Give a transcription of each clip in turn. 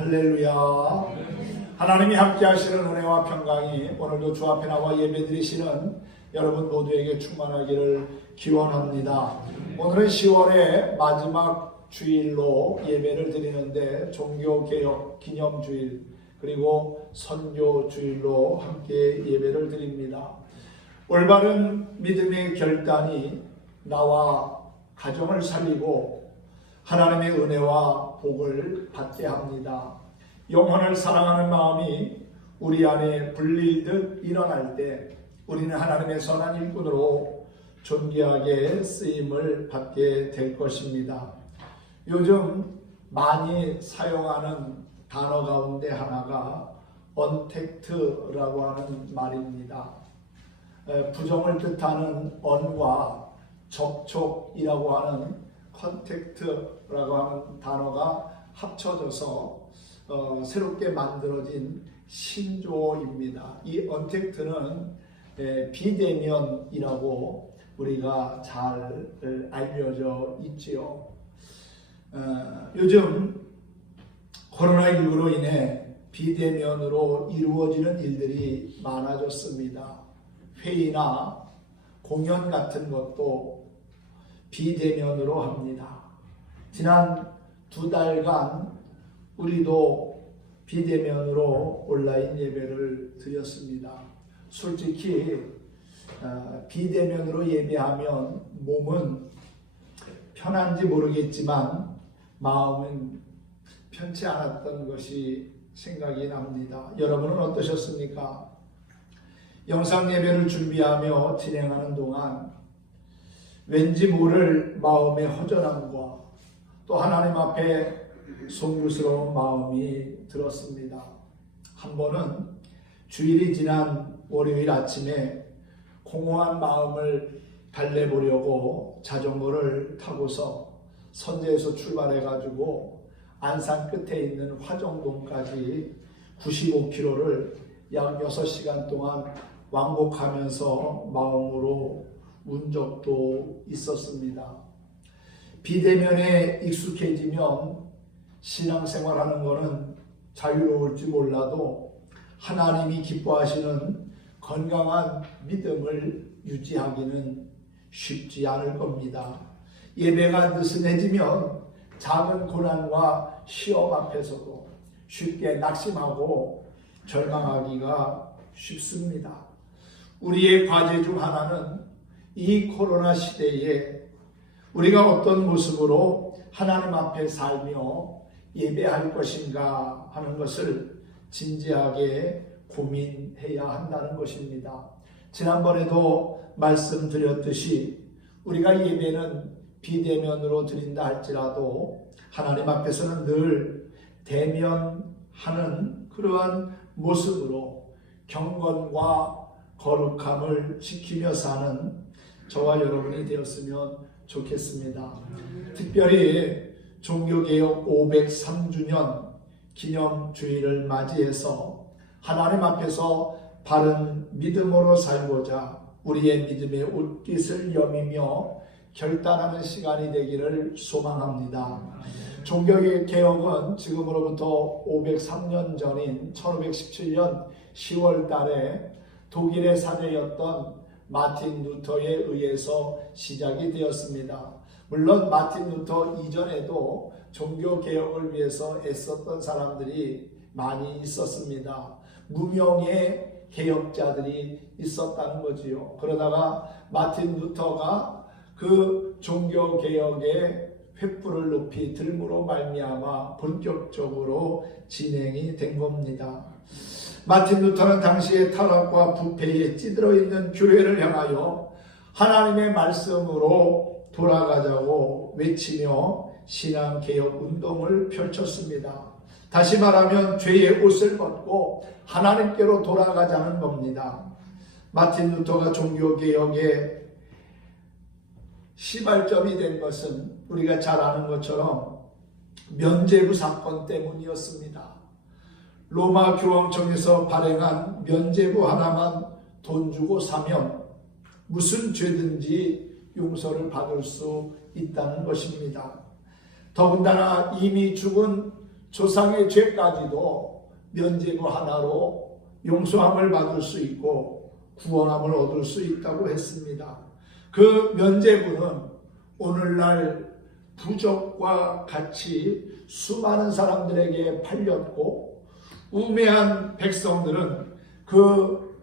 할렐루야. 하나님이 함께 하시는 은혜와 평강이 오늘도 주 앞에 나와 예배드리시는 여러분 모두에게 충만하기를 기원합니다. 오늘은 10월의 마지막 주일로 예배를 드리는데 종교개혁 기념주일 그리고 선교주일로 함께 예배를 드립니다. 올바른 믿음의 결단이 나와 가정을 살리고 하나님의 은혜와 복을 받게 합니다. 영혼을 사랑하는 마음이 우리 안에 불릴듯 일어날 때 우리는 하나님의 선한 일꾼으로 존귀하게 쓰임을 받게 될 것입니다. 요즘 많이 사용하는 단어 가운데 하나가 언택트라고 하는 말입니다. 부정을 뜻하는 언과 접촉이라고 하는 컨택트라고 하는 단어가 합쳐져서 새롭게 만들어진 신조어입니다. 이 언택트는 비대면이라고 우리가 잘 알려져 있지요. 요즘 코로나19로 인해 비대면으로 이루어지는 일들이 많아졌습니다. 회의나 공연 같은 것도 비대면으로 합니다. 지난 2달간 우리도 비대면으로 온라인 예배를 드렸습니다. 솔직히 비대면으로 예배하면 몸은 편한지 모르겠지만 마음은 편치 않았던 것이 생각이 납니다. 여러분은 어떠셨습니까? 영상 예배를 준비하며 진행하는 동안 왠지 모를 마음의 허전함과 또 하나님 앞에 송구스러운 마음이 들었습니다. 한 번은 주일이 지난 월요일 아침에 공허한 마음을 달래보려고 자전거를 타고서 선제에서 출발해가지고 안산 끝에 있는 화정동까지 95km를 약 6시간 동안 왕복하면서 마음으로 운 적도 있었습니다. 비대면에 익숙해지면 신앙생활하는 것은 자유로울지 몰라도 하나님이 기뻐하시는 건강한 믿음을 유지하기는 쉽지 않을 겁니다. 예배가 느슨해지면 작은 고난과 시험 앞에서도 쉽게 낙심하고 절망하기가 쉽습니다. 우리의 과제 중 하나는 이 코로나 시대에 우리가 어떤 모습으로 하나님 앞에 살며 예배할 것인가 하는 것을 진지하게 고민해야 한다는 것입니다. 지난번에도 말씀드렸듯이 우리가 예배는 비대면으로 드린다 할지라도 하나님 앞에서는 늘 대면하는 그러한 모습으로 경건과 거룩함을 지키며 사는 저와 여러분이 되었으면 좋겠습니다. 특별히 종교개혁 503주년 기념주일을 맞이해서 하나님 앞에서 바른 믿음으로 살고자 우리의 믿음의 옷깃을 여미며 결단하는 시간이 되기를 소망합니다. 종교개혁은 지금으로부터 503년 전인 1517년 10월 달에 독일의 사제였던 마틴 루터에 의해서 시작이 되었습니다. 물론 마틴 루터 이전에도 종교개혁을 위해서 애썼던 사람들이 많이 있었습니다. 무명의 개혁자들이 있었다는 거지요. 그러다가 마틴 루터가 그 종교개혁의 횃불을 높이 들므로 말미암아 본격적으로 진행이 된 겁니다. 마틴 루터는 당시의 타락과 부패에 찌들어 있는 교회를 향하여 하나님의 말씀으로 돌아가자고 외치며 신앙개혁 운동을 펼쳤습니다. 다시 말하면 죄의 옷을 벗고 하나님께로 돌아가자는 겁니다. 마틴 루터가 종교개혁의 시발점이 된 것은 우리가 잘 아는 것처럼 면죄부 사건 때문이었습니다. 로마 교황청에서 발행한 면죄부 하나만 돈 주고 사면 무슨 죄든지 용서를 받을 수 있다는 것입니다. 더군다나 이미 죽은 조상의 죄까지도 면죄부 하나로 용서함을 받을 수 있고 구원함을 얻을 수 있다고 했습니다. 그 면죄부는 오늘날 부적과 같이 수많은 사람들에게 팔렸고 우매한 백성들은 그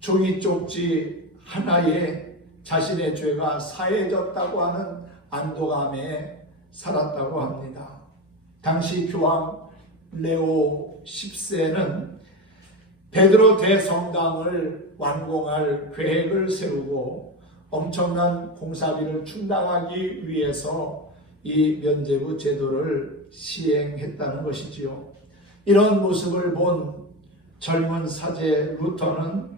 종이 쪽지 하나에 자신의 죄가 사해졌다고 하는 안도감에 살았다고 합니다. 당시 교황 레오 10세는 베드로 대성당을 완공할 계획을 세우고 엄청난 공사비를 충당하기 위해서 이 면죄부 제도를 시행했다는 것이지요. 이런 모습을 본 젊은 사제 루터는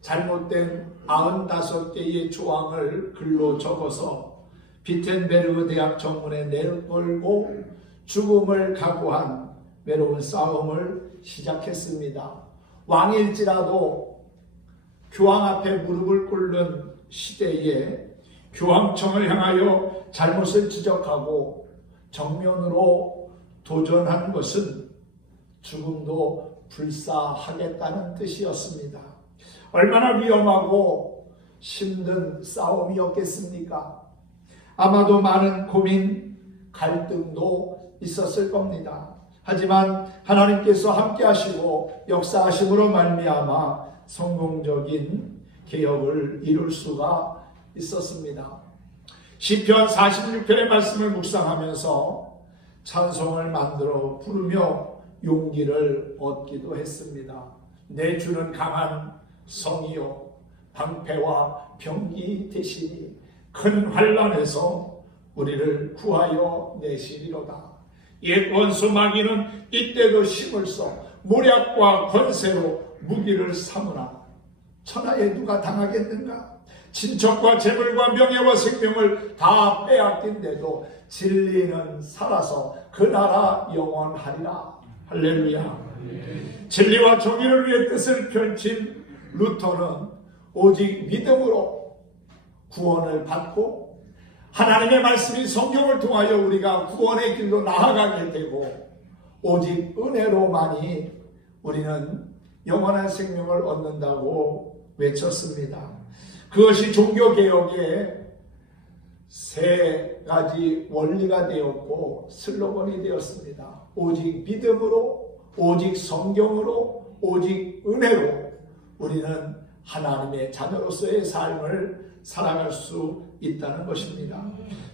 잘못된 95개의 조항을 글로 적어서 비텐베르그 대학 정문에 내걸고 죽음을 각오한 외로운 싸움을 시작했습니다. 왕일지라도 교황 앞에 무릎을 꿇는 시대에 교황청을 향하여 잘못을 지적하고 정면으로 도전하는 것은 죽음도 불사하겠다는 뜻이었습니다. 얼마나 위험하고 힘든 싸움이었겠습니까? 아마도 많은 고민, 갈등도 있었을 겁니다. 하지만 하나님께서 함께 하시고 역사하심으로 말미암아 성공적인 개혁을 이룰 수가 있었습니다. 시편 46편의 말씀을 묵상하면서 찬송을 만들어 부르며 용기를 얻기도 했습니다. 내 주는 강한 성이요 방패와 병기 되시니 큰 환난에서 우리를 구하여 내시리로다. 옛 원수 마귀는 이때도 힘을 써 모략과 권세로 무기를 삼으나 천하에 누가 당하겠는가? 친척과 재물과 명예와 생명을 다 빼앗긴데도 진리는 살아서 그 나라 영원하리라. 할렐루야. 진리와 정의를 위해 뜻을 펼친 루터는 오직 믿음으로 구원을 받고 하나님의 말씀인 성경을 통하여 우리가 구원의 길로 나아가게 되고 오직 은혜로만이 우리는 영원한 생명을 얻는다고 외쳤습니다. 그것이 종교개혁의 세 가지 원리가 되었고 슬로건이 되었습니다. 오직 믿음으로, 오직 성경으로, 오직 은혜로 우리는 하나님의 자녀로서의 삶을 살아갈 수 있다는 것입니다.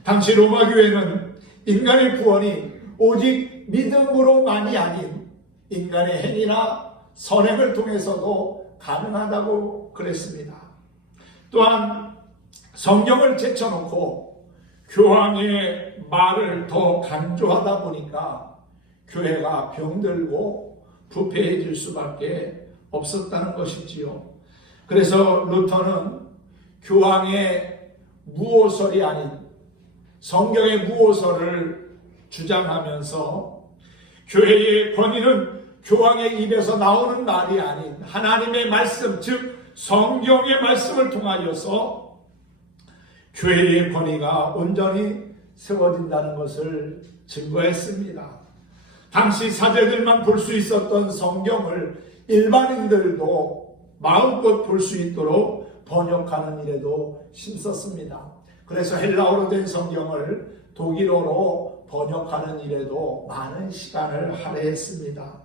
당시 로마 교회는 인간의 구원이 오직 믿음으로만이 아닌 인간의 행위나 선행을 통해서도 가능하다고 그랬습니다. 또한 성경을 제쳐놓고 교황의 말을 더 강조하다 보니까 교회가 병들고 부패해질 수밖에 없었다는 것이지요. 그래서 루터는 교황의 무오설이 아닌 성경의 무오설을 주장하면서 교회의 권위는 교황의 입에서 나오는 말이 아닌 하나님의 말씀, 즉 성경의 말씀을 통하여서 교회의 권위가 온전히 세워진다는 것을 증거했습니다. 당시 사제들만 볼 수 있었던 성경을 일반인들도 마음껏 볼 수 있도록 번역하는 일에도 힘썼습니다. 그래서 헬라어로 된 성경을 독일어로 번역하는 일에도 많은 시간을 할애했습니다.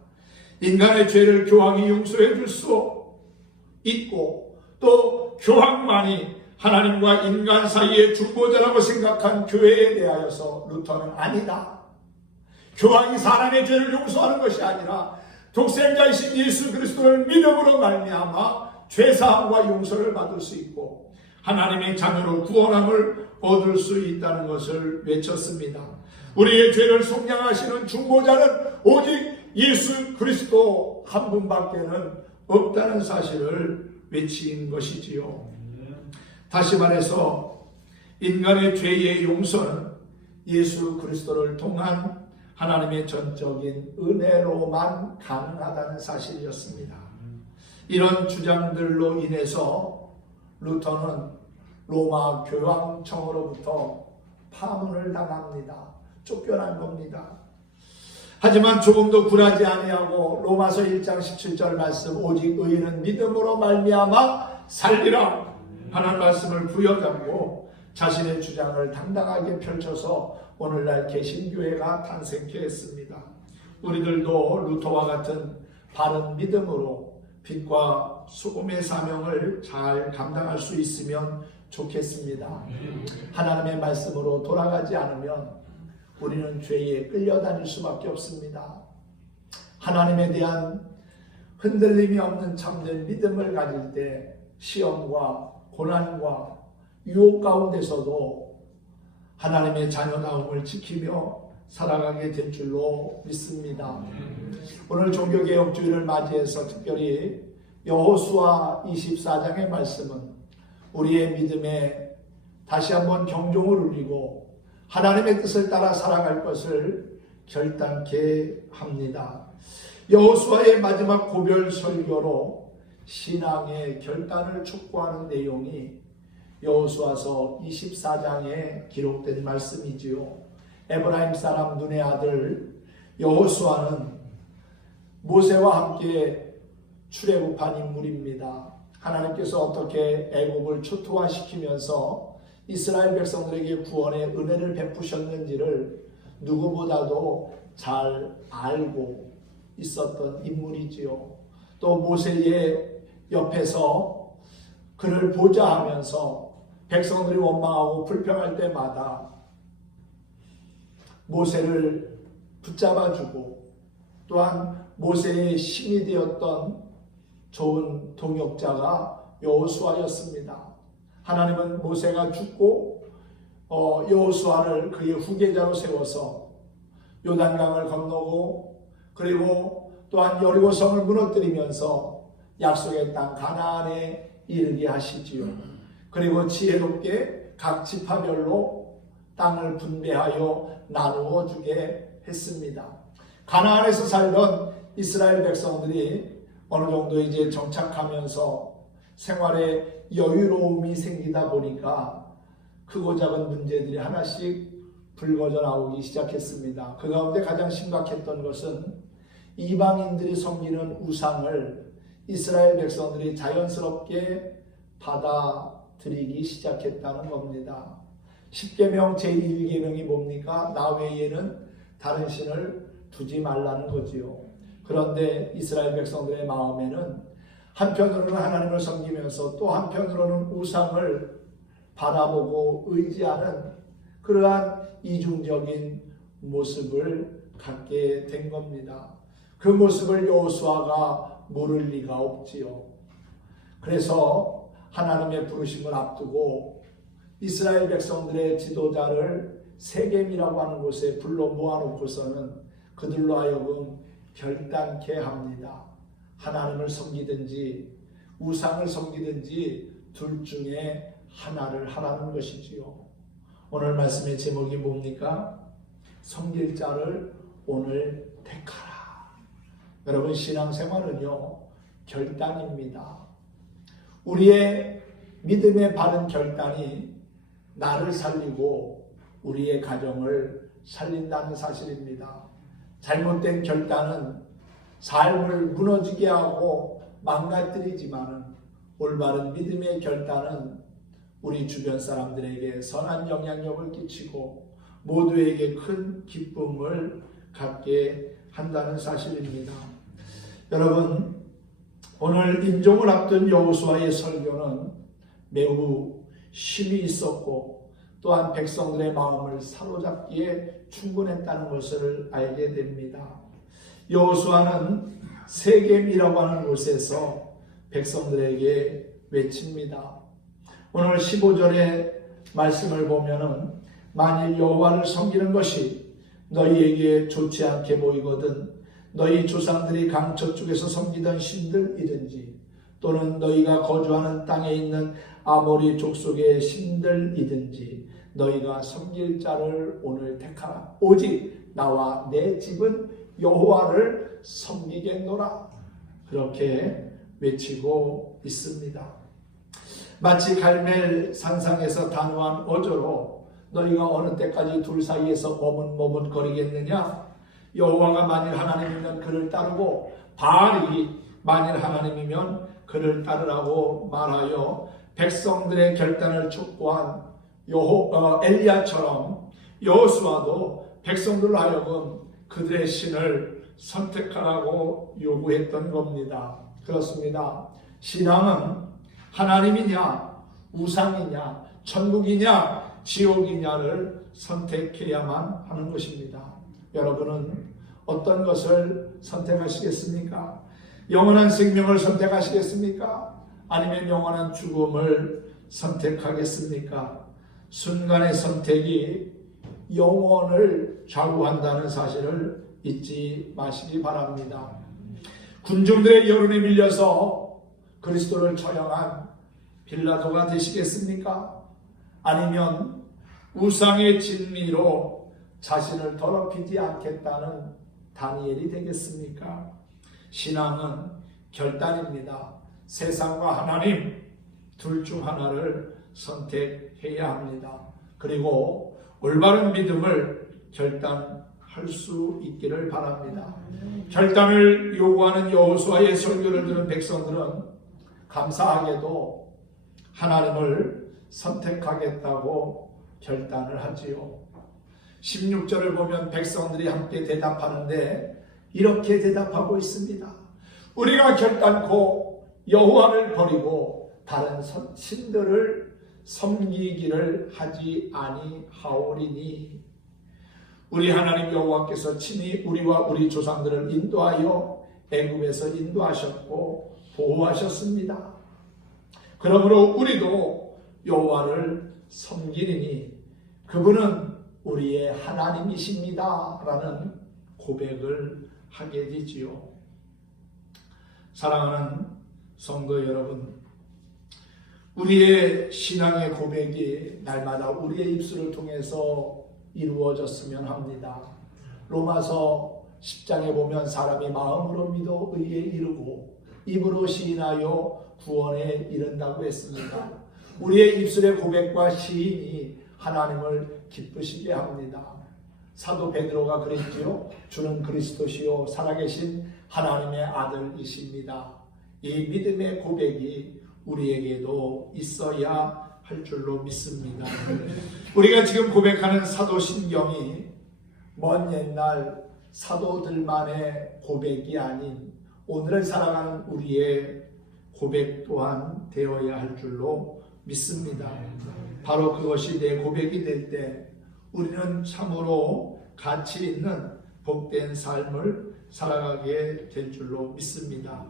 인간의 죄를 교황이 용서해 줄 수 있고 또 교황만이 하나님과 인간 사이의 중보자라고 생각한 교회에 대하여서 루터는 아니다. 교황이 사람의 죄를 용서하는 것이 아니라 독생자이신 예수 그리스도를 믿음으로 말미암아 죄사함과 용서를 받을 수 있고 하나님의 자녀로 구원함을 얻을 수 있다는 것을 외쳤습니다. 우리의 죄를 속량하시는 중보자는 오직 예수 그리스도 한 분밖에는 없다는 사실을 외친 것이지요. 다시 말해서 인간의 죄의 용서는 예수 그리스도를 통한 하나님의 전적인 은혜로만 가능하다는 사실이었습니다. 이런 주장들로 인해서 루터는 로마 교황청으로부터 파문을 당합니다. 쫓겨난 겁니다. 하지만 조금도 굴하지 아니하고 로마서 1장 17절 말씀 오직 의인은 믿음으로 말미암아 살리라 하는 말씀을 부여잡고 자신의 주장을 당당하게 펼쳐서 오늘날 개신교회가 탄생케 했습니다. 우리들도 루터와 같은 바른 믿음으로 빛과 소금의 사명을 잘 감당할 수 있으면 좋겠습니다. 하나님의 말씀으로 돌아가지 않으면 우리는 죄에 끌려다닐 수밖에 없습니다. 하나님에 대한 흔들림이 없는 참된 믿음을 가질 때 시험과 고난과 유혹 가운데서도 하나님의 자녀다움을 지키며 살아가게 될 줄로 믿습니다. 오늘 종교개혁주의를 맞이해서 특별히 여호수아 24장의 말씀은 우리의 믿음에 다시 한번 경종을 울리고 하나님의 뜻을 따라 살아갈 것을 결단케 합니다. 여호수아의 마지막 고별 설교로 신앙의 결단을 촉구하는 내용이 여호수아서 24장에 기록된 말씀이지요. 에브라임 사람 눈의 아들 여호수아는 모세와 함께 출애굽한 인물입니다. 하나님께서 어떻게 애국을 초토화시키면서 이스라엘 백성들에게 구원의 은혜를 베푸셨는지를 누구보다도 잘 알고 있었던 인물이지요. 또 모세의 옆에서 그를 보자 하면서 백성들이 원망하고 불평할 때마다 모세를 붙잡아주고 또한 모세의 신이 되었던 좋은 동역자가 여호수아였습니다. 하나님은 모세가 죽고 여호수아를 그의 후계자로 세워서 요단강을 건너고 그리고 또한 여리고성을 무너뜨리면서 약속의 땅 가나안에 이르게 하시지요. 그리고 지혜롭게 각 지파별로 땅을 분배하여 나누어 주게 했습니다. 가나안에서 살던 이스라엘 백성들이 어느 정도 이제 정착하면서 생활에 여유로움이 생기다 보니까 크고 작은 문제들이 하나씩 불거져 나오기 시작했습니다. 그 가운데 가장 심각했던 것은 이방인들이 섬기는 우상을 이스라엘 백성들이 자연스럽게 받아들이기 시작했다는 겁니다. 10계명 제1계명이 뭡니까? 나 외에는 다른 신을 두지 말라는 거지요. 그런데 이스라엘 백성들의 마음에는 한편으로는 하나님을 섬기면서 또 한편으로는 우상을 바라보고 의지하는 그러한 이중적인 모습을 갖게 된 겁니다. 그 모습을 여호수아가 모를 리가 없지요. 그래서 하나님의 부르심을 앞두고 이스라엘 백성들의 지도자를 세겜이라고 하는 곳에 불러 모아놓고서는 그들로 하여금 결단케 합니다. 하나님을 섬기든지 우상을 섬기든지 둘 중에 하나를 하라는 것이지요. 오늘 말씀의 제목이 뭡니까? 섬길 자를 오늘 택하라. 여러분, 신앙생활은요 결단입니다. 우리의 믿음의 바른 결단이 나를 살리고 우리의 가정을 살린다는 사실입니다. 잘못된 결단은 삶을 무너지게 하고 망가뜨리지만은 올바른 믿음의 결단은 우리 주변 사람들에게 선한 영향력을 끼치고 모두에게 큰 기쁨을 갖게 한다는 사실입니다. 여러분, 오늘 임종을 앞둔 여호수아의 설교는 매우 힘이 있었고 또한 백성들의 마음을 사로잡기에 충분했다는 것을 알게 됩니다. 여호수아는 세겜이라고 하는 곳에서 백성들에게 외칩니다. 오늘 15절의 말씀을 보면은 만일 여호와를 섬기는 것이 너희에게 좋지 않게 보이거든 너희 조상들이 강 저쪽에서 섬기던 신들이든지 또는 너희가 거주하는 땅에 있는 아모리 족속의 신들이든지 너희가 섬길 자를 오늘 택하라. 오직 나와 내 집은 여호와를 섬기겠노라. 그렇게 외치고 있습니다. 마치 갈멜 산상에서 단호한 어조로 너희가 어느 때까지 둘 사이에서 머뭇머뭇거리겠느냐? 여호와가 만일 하나님이면 그를 따르고 바알이 만일 하나님이면 그를 따르라고 말하여 백성들의 결단을 촉구한 엘리야처럼 여호수아도 백성들로 하여금 그들의 신을 선택하라고 요구했던 겁니다. 그렇습니다. 신앙은 하나님이냐 우상이냐 천국이냐 지옥이냐를 선택해야만 하는 것입니다. 여러분은 어떤 것을 선택하시겠습니까? 영원한 생명을 선택하시겠습니까? 아니면 영원한 죽음을 선택하겠습니까? 순간의 선택이 영혼을 좌우한다는 사실을 잊지 마시기 바랍니다. 군중들의 여론에 밀려서 그리스도를 처형한 빌라도가 되시겠습니까? 아니면 우상의 진미로 자신을 더럽히지 않겠다는 다니엘이 되겠습니까? 신앙은 결단입니다. 세상과 하나님 둘 중 하나를 선택해야 합니다. 그리고 올바른 믿음을 결단할 수 있기를 바랍니다. 결단을 요구하는 여호수아의 설교를 들은 백성들은 감사하게도 하나님을 선택하겠다고 결단을 하지요. 16절을 보면 백성들이 함께 대답하는데 이렇게 대답하고 있습니다. 우리가 결단코 여호와를 버리고 다른 신들을 섬기기를 하지 아니하오리니 우리 하나님 여호와께서 친히 우리와 우리 조상들을 인도하여 애굽에서 인도하셨고 보호하셨습니다. 그러므로 우리도 여호와를 섬기리니 그분은 우리의 하나님이십니다 라는 고백을 하게 되지요. 사랑하는 성도 여러분, 우리의 신앙의 고백이 날마다 우리의 입술을 통해서 이루어졌으면 합니다. 로마서 10장에 보면 사람이 마음으로 믿어 의에 이르고 입으로 시인하여 구원에 이른다고 했습니다. 우리의 입술의 고백과 시인이 하나님을 기쁘시게 합니다. 사도 베드로가 그랬지요. 주는 그리스도시요 살아계신 하나님의 아들이십니다. 이 믿음의 고백이 우리에게도 있어야 할 줄로 믿습니다. 우리가 지금 고백하는 사도신경이 먼 옛날 사도들만의 고백이 아닌 오늘을 살아가는 우리의 고백 또한 되어야 할 줄로 믿습니다. 바로 그것이 내 고백이 될 때 우리는 참으로 가치 있는 복된 삶을 살아가게 될 줄로 믿습니다.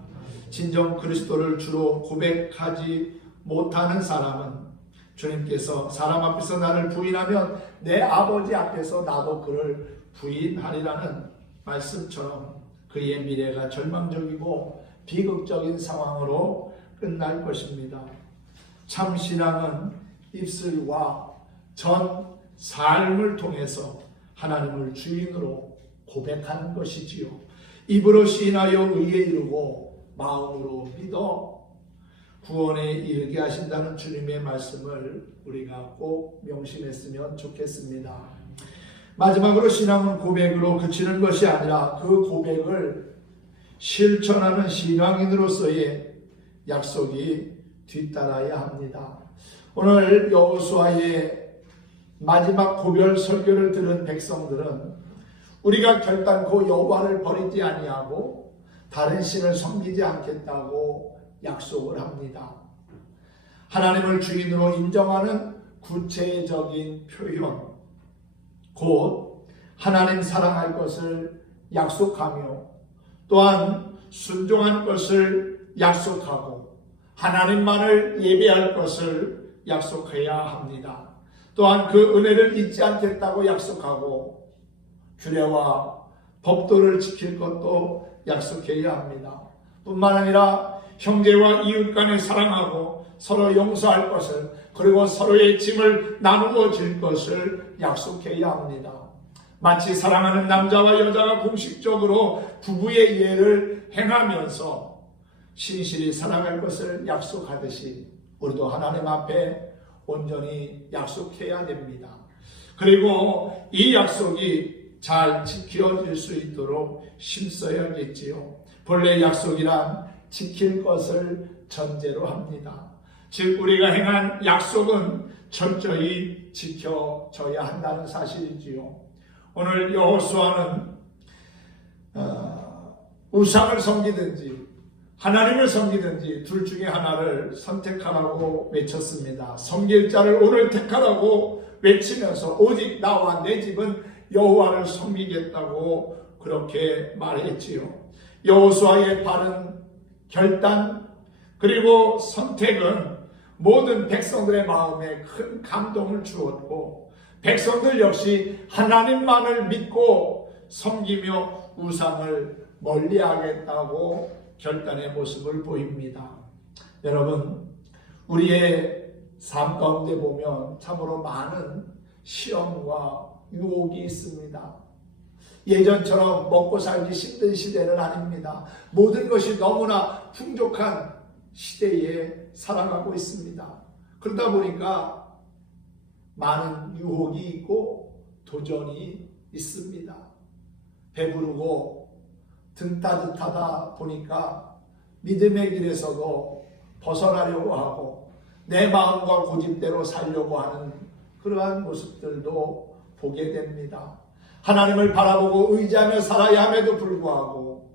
진정 그리스도를 주로 고백하지 못하는 사람은 주님께서 사람 앞에서 나를 부인하면 내 아버지 앞에서 나도 그를 부인하리라는 말씀처럼 그의 미래가 절망적이고 비극적인 상황으로 끝날 것입니다. 참 신앙은 입술과 전 삶을 통해서 하나님을 주인으로 고백하는 것이지요. 입으로 시인하여 의에 이르고 마음으로 믿어 구원에 이르게 하신다는 주님의 말씀을 우리가 꼭 명심했으면 좋겠습니다. 마지막으로 신앙은 고백으로 그치는 것이 아니라 그 고백을 실천하는 신앙인으로서의 약속이 뒤따라야 합니다. 오늘 여호수아의 마지막 고별 설교를 들은 백성들은 우리가 결단코 여호와를 버리지 아니하고 다른 신을 섬기지 않겠다고 약속을 합니다. 하나님을 주인으로 인정하는 구체적인 표현, 곧 하나님 사랑할 것을 약속하며 또한 순종할 것을 약속하고 하나님만을 예배할 것을 약속해야 합니다. 또한 그 은혜를 잊지 않겠다고 약속하고 규례와 법도를 지킬 것도 약속해야 합니다. 뿐만 아니라 형제와 이웃 간에 사랑하고 서로 용서할 것을 그리고 서로의 짐을 나누어 줄 것을 약속해야 합니다. 마치 사랑하는 남자와 여자가 공식적으로 부부의 예를 행하면서 신실히 살아갈 것을 약속하듯이 우리도 하나님 앞에 온전히 약속해야 됩니다. 그리고 이 약속이 잘 지켜질 수 있도록 힘써야겠지요. 본래 약속이란 지킬 것을 전제로 합니다. 즉 우리가 행한 약속은 철저히 지켜져야 한다는 사실이지요. 오늘 여호수아는 우상을 섬기든지 하나님을 섬기든지 둘 중에 하나를 선택하라고 외쳤습니다. 섬길 자를 오늘 택하라고 외치면서 오직 나와 내 집은 여호와를 섬기겠다고 그렇게 말했지요. 여호수아의 바른 결단 그리고 선택은 모든 백성들의 마음에 큰 감동을 주었고 백성들 역시 하나님만을 믿고 섬기며 우상을 멀리하겠다고 결단의 모습을 보입니다. 여러분, 우리의 삶 가운데 보면 참으로 많은 시험과 유혹이 있습니다. 예전처럼 먹고 살기 힘든 시대는 아닙니다. 모든 것이 너무나 풍족한 시대에 살아가고 있습니다. 그러다 보니까 많은 유혹이 있고 도전이 있습니다. 배부르고 등 따뜻하다 보니까 믿음의 길에서도 벗어나려고 하고 내 마음과 고집대로 살려고 하는 그러한 모습들도 보게 됩니다. 하나님을 바라보고 의지하며 살아야 함에도 불구하고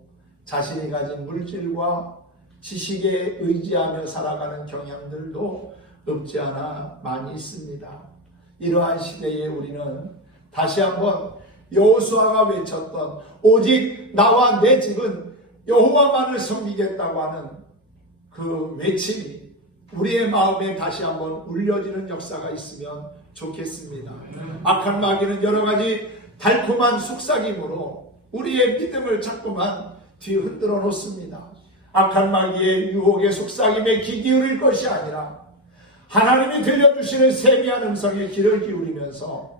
자신이 가진 물질과 지식에 의지하며 살아가는 경향들도 없지 않아 많이 있습니다. 이러한 시대에 우리는 다시 한번 여호수아가 외쳤던 오직 나와 내 집은 여호와만을 섬기겠다고 하는 그 외침이 우리의 마음에 다시 한번 울려지는 역사가 있으면 좋겠습니다. 악한 마귀는 여러 가지 달콤한 속삭임으로 우리의 믿음을 자꾸만 뒤흔들어 놓습니다. 악한 마귀의 유혹의 속삭임에 귀 기울일 것이 아니라 하나님이 들려주시는 세미한 음성에 귀를 기울이면서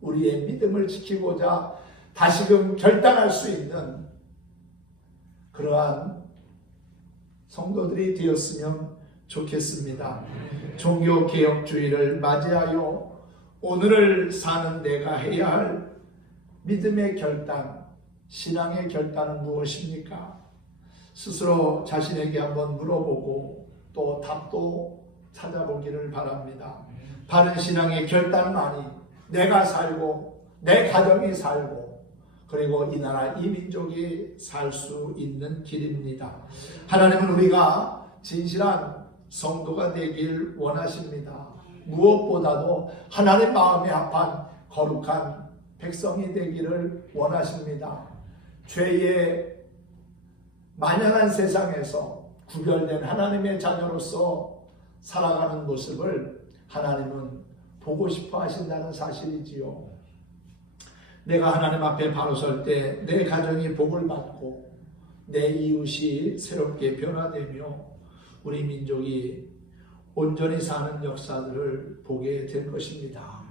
우리의 믿음을 지키고자 다시금 결단할 수 있는 그러한 성도들이 되었으면 좋겠습니다. 종교개혁주의를 맞이하여 오늘을 사는 내가 해야 할 믿음의 결단, 신앙의 결단은 무엇입니까? 스스로 자신에게 한번 물어보고 또 답도 찾아보기를 바랍니다. 바른 신앙의 결단만이 내가 살고 내 가정이 살고 그리고 이 나라 이 민족이 살 수 있는 길입니다. 하나님은 우리가 진실한 성도가 되길 원하십니다. 무엇보다도 하나님 마음에 합한 거룩한 백성이 되기를 원하십니다. 죄의 만연한 세상에서 구별된 하나님의 자녀로서 살아가는 모습을 하나님은 보고 싶어 하신다는 사실이지요. 내가 하나님 앞에 바로 설 때 내 가정이 복을 받고 내 이웃이 새롭게 변화되며 우리 민족이 온전히 사는 역사들을 보게 될 것입니다.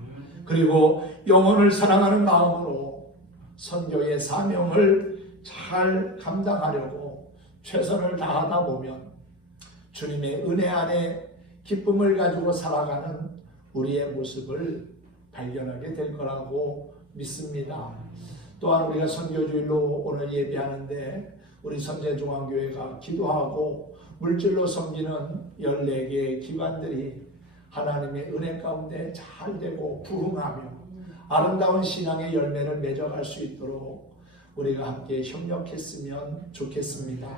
그리고 영혼을 사랑하는 마음으로 선교의 사명을 잘 감당하려고 최선을 다하다 보면 주님의 은혜 안에 기쁨을 가지고 살아가는 우리의 모습을 발견하게 될 거라고 믿습니다. 또한 우리가 선교주일로 오늘 예배하는데 우리 선제중앙교회가 기도하고 물질로 섬기는 14개의 기관들이 하나님의 은혜 가운데 잘 되고 부흥하며 아름다운 신앙의 열매를 맺어갈 수 있도록 우리가 함께 협력했으면 좋겠습니다.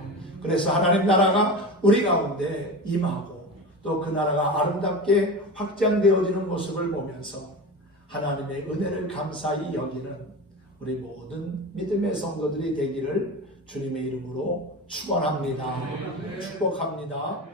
그래서 하나님 나라가 우리 가운데 임하고 또 그 나라가 아름답게 확장되어지는 모습을 보면서 하나님의 은혜를 감사히 여기는 우리 모든 믿음의 성도들이 되기를 주님의 이름으로 축원합니다. 축복합니다.